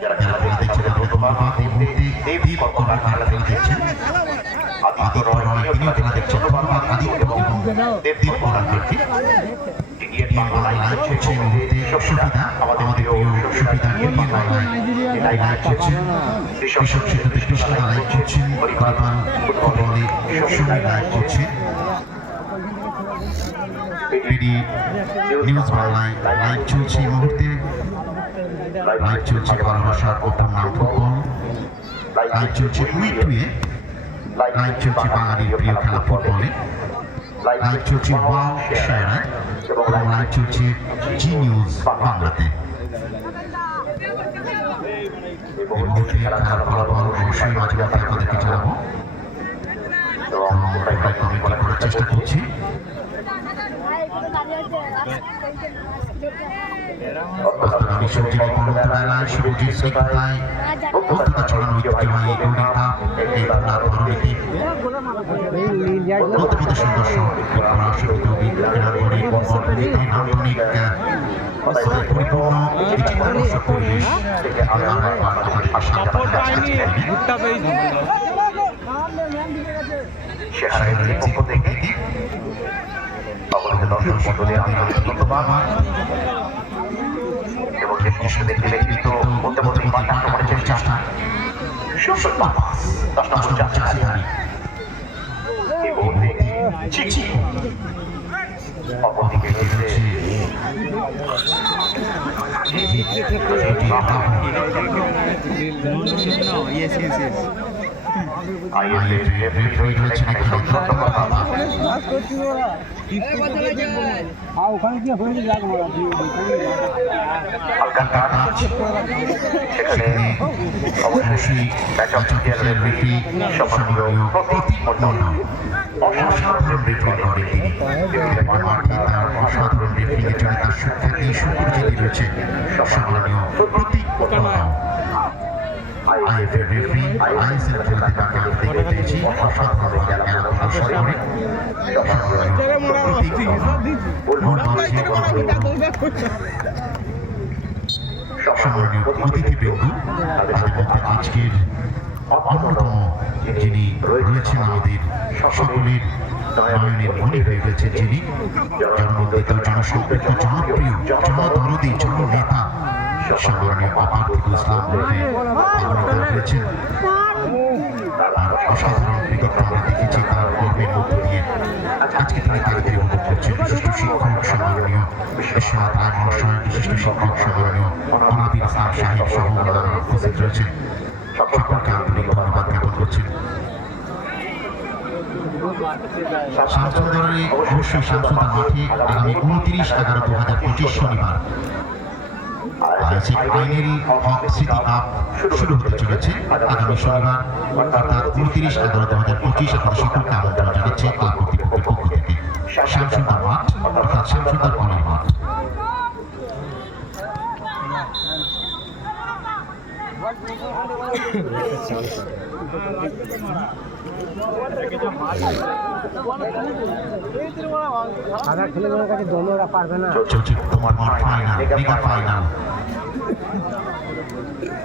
যারা খেলা দেখছেন এই মুহূর্তে দেব কর্মকার খেলা দেখছেন রয় তিনিও খেলা দেখছেন ধন্যবাদ আদিত্য এবং দেব দেব কর্মকারকে ইন্ডিয়ান বাংলায় লাইভ করছে এই মুহূর্তে সুবিধা আমাদের প্রিয় সুবিধা লাইভ করছেন কৃষক সেতুতে কৃষ্ণা লাইভ করছেন হরিপাল ফুটবলে নিউজ বাংলায় লাইভ চলছে এই মুহূর্তে লাইভ চলছে ভালোবাসার অপর নাম ফুটবল লাইভ চলছে উই টুয়ে লাইভ চলছে বাঙালির প্রিয় খেলা ফুটবলে লাইভ চলছে ওয়াও শেয়ারায় এবং লাইভ চলছে জি নিউজ বাংলাতে। এই মুহূর্তে ফলাফল অবশ্যই মাঝে মধ্যে আপনাদেরকে এবং আমরা চেষ্টা করছি। পরন্ত বেলায় সবুজের স্নিগ্ধতায় বন্ধুতা ছড়ানো ঐতিহ্যবাহী কাপ এই বাংলার ধরণীতে অত্যন্ত সুন্দর শহর পরাশরী ক্রীড়াঙ্গনের বর্ণভূমিতে পরিপূর্ণ বিচিত্রাকর্ষক পরিবেশ আমরা একবার আপনাদের সামনে অবরোধ দর্শক মন্ডলী ধন্যবাদ এবং যে ব্যক্তি ব্যক্তিত্ব মধ্যে মধ্যে মাঠ আক্রমণের চেষ্টা সুন্দর পাস দশ নম্বর এই মুহূর্তে অপরদিকে অসাধারণ রেফারি করেন তিনি তার অসাধারণ রেফারিংয়ের জন্য তার সুখ্যাতি সুপরিচিতি রয়েছে সম্মানীয় প্রতীক আইএফএ আইএসএল খেলতে তাকে দেখতে পেয়েছি অসাধারণ খেলা মধ্যে আজকের অন্যতম যিনি রয়েছেন আমাদের সকলের নয়নের মনে হয়ে রয়েছে যিনি জননন্দিত জনসম্পৃক্ত, জনপ্রিয়, জনদরদি, জননেতা সম্মানীয় অপার্থিব ইসলাম রূপে অবনীত হয়েছেন। আর অসাধারণ কৃতিত্ব আমরা দেখেছি তার কর্মের মধ্য দিয়ে। আজকে তিনি তাদের অনুভব করছেন, বিশিষ্ট শিক্ষক, সম্মাননীয় বিশ্বনাথ রায় বিশিষ্ট শিক্ষক, সম্মাননীয় অনাবির ইসলাম সাহেব সহ ওনারা উপস্থিত রয়েছেন। সকলকে আন্তরিক ধন্যবাদ জ্ঞাপন করছেন। শামসুন্দরে অবশ্যই শামসুন্দর মাঠে আগামী উনত্রিশ এগারো দু হাজার পঁচিশ শনিবার আইসিক আইনেরই হক স্মৃতি কাপ শুরু হতে চলেছে। আগামী শনিবার অর্থাৎ উনত্রিশ এগারো দু হাজার পঁচিশ আপনাদের সকলকে আমন্ত্রণ জানাচ্ছে ক্লাব কর্তৃপক্ষের পক্ষ থেকে। শ্যামসুন্দর মাঠ অর্থাৎ শ্যামসুন্দর কলের মাঠ। সাদা ছেলেগুলোর কাছে দমে পারবে না। তোমার ফাইনাল ফাইনাল আকাশের শুক্র মেঘের খেলা যেমন ছিল ওইদিকে নীলটা রায়না না হেমন্তের বাতাস মৃদুমন্দ তার সাথে সাথে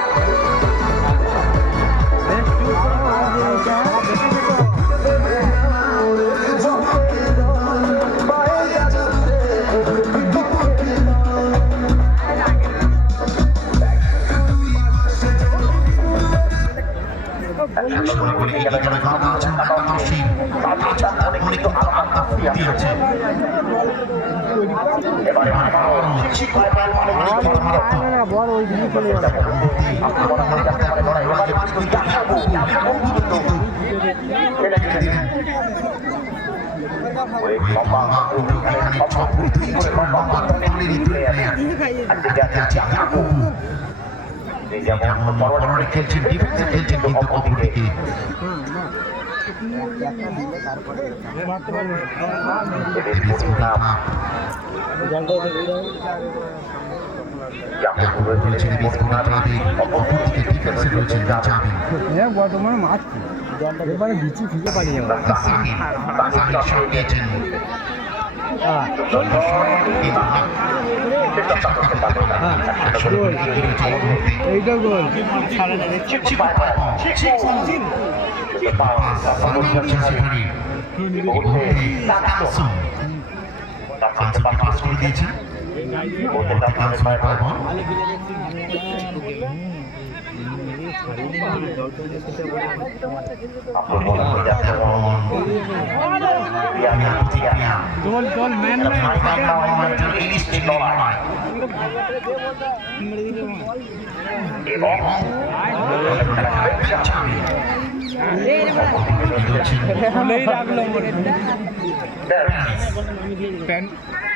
গেল জনতা আছেন তার মনে কিন্তু আত্মা ফুর্তি আছে। এবার আবারও যেমন ফরওয়ার্ডে খেলছেন ডিফেন্সে খেলছেন কিন্তু অপরদিকে। জামিন বর্তমানে মাছ এবারে বিচি ফিকে পারি এইটা গোল পাস সামনে জাসিধারি এই মুহূর্তে কালসুম কালসুমকে পাস করে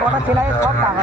কটা ছেলে সব টাকা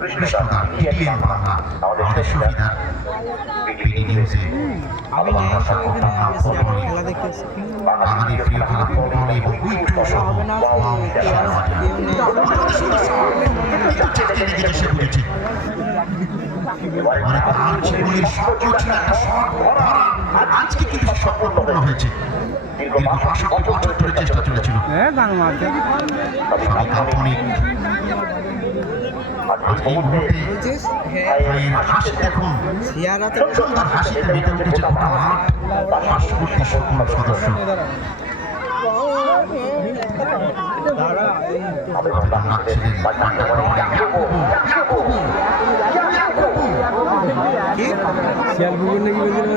বাংলা আমাদের সুবিধা বিডি নিউজে বাংলা ভাষা বাংলা ফুটবল বাঙালির প্রিয় খেলা ফুটবল এবং উইটু সহ সারা এসে মানে তার জীবনের স্বপ্ন ছিল একটা শট আজকে কিন্তু স্বপ্ন হয়েছে দীর্ঘ চেষ্টা চলেছিল। হ্যাঁ স্বামী কাল্পনিক। এই মুহূর্তে ভাইয়ের হাসি দেখুন সুন্দর হাসিতে মেতে উঠেছে গোটা মাঠ পার্শ্ববর্তী সকল সদস্য নাচছিলেন পাল্টা করে ইয়াকুবু, ইয়াকুবু, ইয়াকুবু। শিয়াল নাকি বলছিল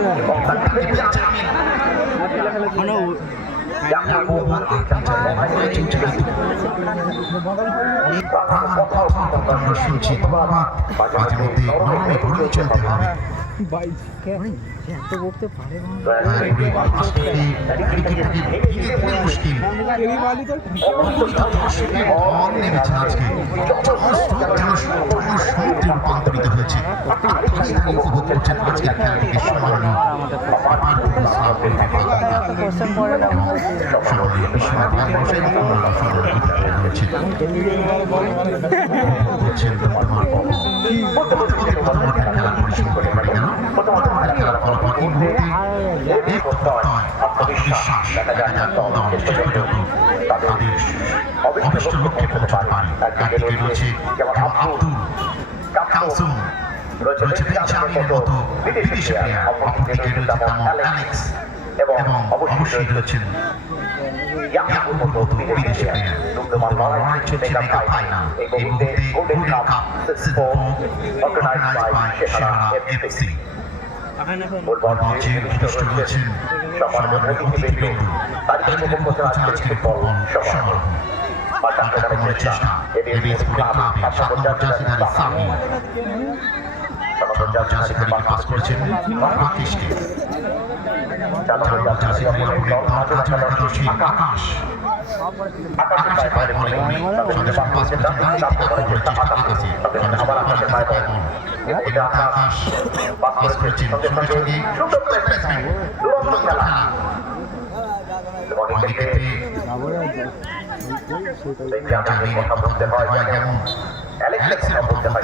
সম্পূর্ণ সমুদ্রে রূপান্তরিত হয়েছে উপভোগ করছেন আজকের খেলাটিকে সম্মাননীয় করতে পারি অভিষ্ট লক্ষ্যে পৌঁছাতে রয়েছে আব্দুল কালসুম রয়েছে বেঞ্জামিনের মতো বিদেশি প্লেয়ার অপরদিকে রয়েছে তেমন অ্যালেক্স এবং অবশ্যই রয়েছেন চেষ্টা। সাত নম্বর জার্সিধারীকে পাস করেছেন চার আকাশ আকাশের বাইরে বলে উনি আকাশে পাস করেছেন খেলা বলতে হয় যেমন অ্যালেক্সের বলতে হয়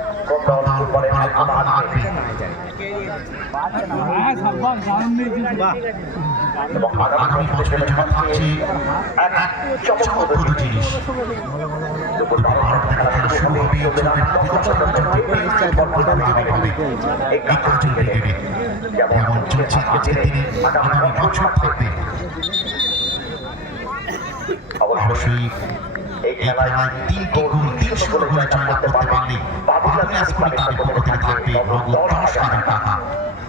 রাত দশটা পর্যন্ত পেরিসের বর্তমান এই কাজল ব্রিগেডে যেমন আজকের দিনে আগামী বছর থাকবে অবশ্যই এই খেলায় তিনটি গোল তিনশো গোলে জয়লাভ করতে পারলে বাংলাদেশ করে তাদের থেকে থাকবে দশ হাজার টাকা।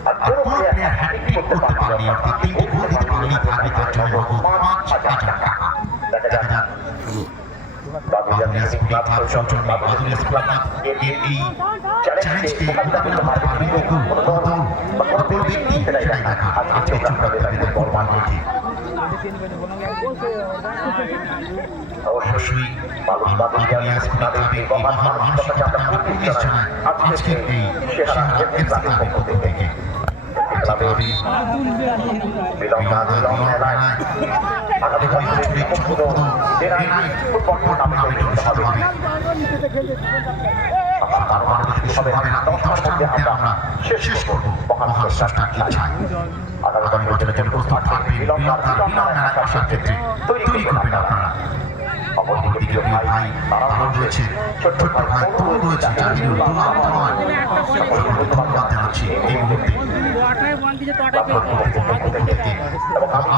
আর কোন প্লেয়ার হ্যাট্রিক করতে পারলে অর্থাৎ তিনটি গোল দিতে পারলেই থাকবে তার জন্য পাঁচ হাজার টাকা। দেখা যাক। কোন কোন ব্যক্তি দেখা আজকে চূড়ান্ত তাদের অবশ্যই এই মহান মানসিকতাকে আমরা পুলিশ জানাই আজকের এই সেরা এফসি ক্লাবের পক্ষ থেকে শেষ করব। মহান স্রষ্টার ইচ্ছায় আগামী বছরের জন্য প্রস্তুত থাকবে তৈরি করবেন আপনারা। অপরদিকে ভাই ভাই তারাও রয়েছে ছোট্ট ভাই তরুণ রয়েছে জাহিরুল দুলাল তোমার সকলকে ধন্যবাদ জানাচ্ছি এই মুহূর্তে এবং আমি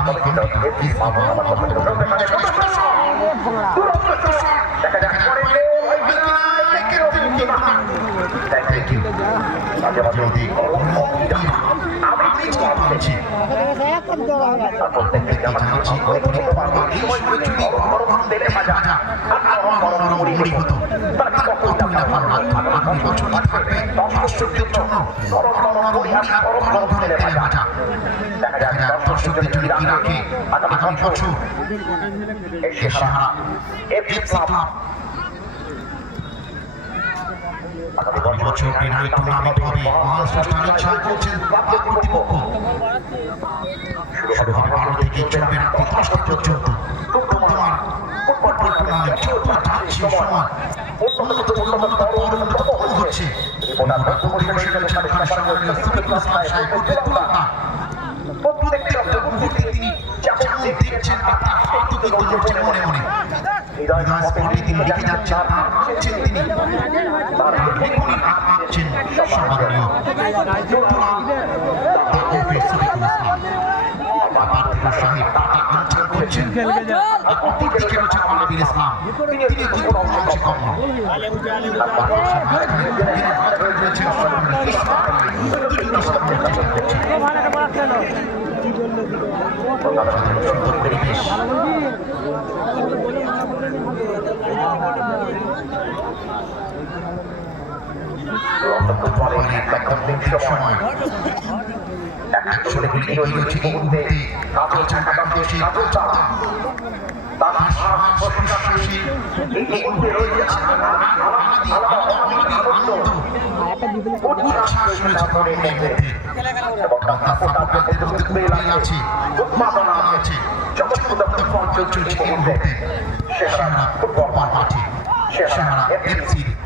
যাক দর্শকদের জন্য কি রাখে আগামী বছর এফসি ক্লাব আগামী বছর বিনয় টুর্নামেন্ট হবে। মহান স্রষ্টার ইচ্ছা করছেন কর্তৃপক্ষ। শুরু হবে বারো থেকে চলবে রাত্রি দশটা পর্যন্ত। তোমার ফুটবল টুর্নামেন্ট চলতে যাচ্ছে সময় উন্নত উন্নত উন্নত হচ্ছে। পরিবেশে রয়েছেন খান সম্মানীয় সুবিকুল ইসলাম সাহেব উদ্ভিদ তুলাকা প্রত্যেকটা মুহূর্তে তিনি যেমন দেখছেন আপনার হাতও কিন্তু নড়ছে মনে মনে। হৃদয় তিনি লিখে যাচ্ছেন তিনি। লেখনী আঁকছেন সম্মানীয় সাহেব টাকা আনছেন করছেন আর রয়েছে আলমীর ইসলাম তিনি কিন্তু অংশে কম নন। আর বাংলাদেশের মাঝখানে তিনি মাঝখানে রয়েছেন সম্মানীয় ইসলাম দুজনই সামনে চেষ্টা করছেন অসাধারণ সুন্দর পরিবেশ ফুটবলের একদম নির্দিষ্ট সময় একশো গুলি এগিয়ে রয়েছে এই মুহূর্তে কালচার বাংলাদেশের কলকাতা তার শ্বাস প্রশ্বাসে এই মুহূর্তে রয়েছে ফুটবল মাঠে সেহারা এফসির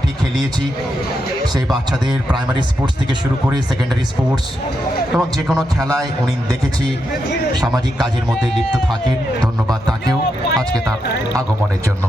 মাঠে খেলিয়েছি। সেই বাচ্চাদের প্রাইমারি স্পোর্টস থেকে শুরু করে সেকেন্ডারি স্পোর্টস এবং যে কোনো খেলায় উনি দেখেছি, সামাজিক কাজের মধ্যে লিপ্ত থাকেন। ধন্যবাদ তাকেও আজকে তার আগমনের জন্য।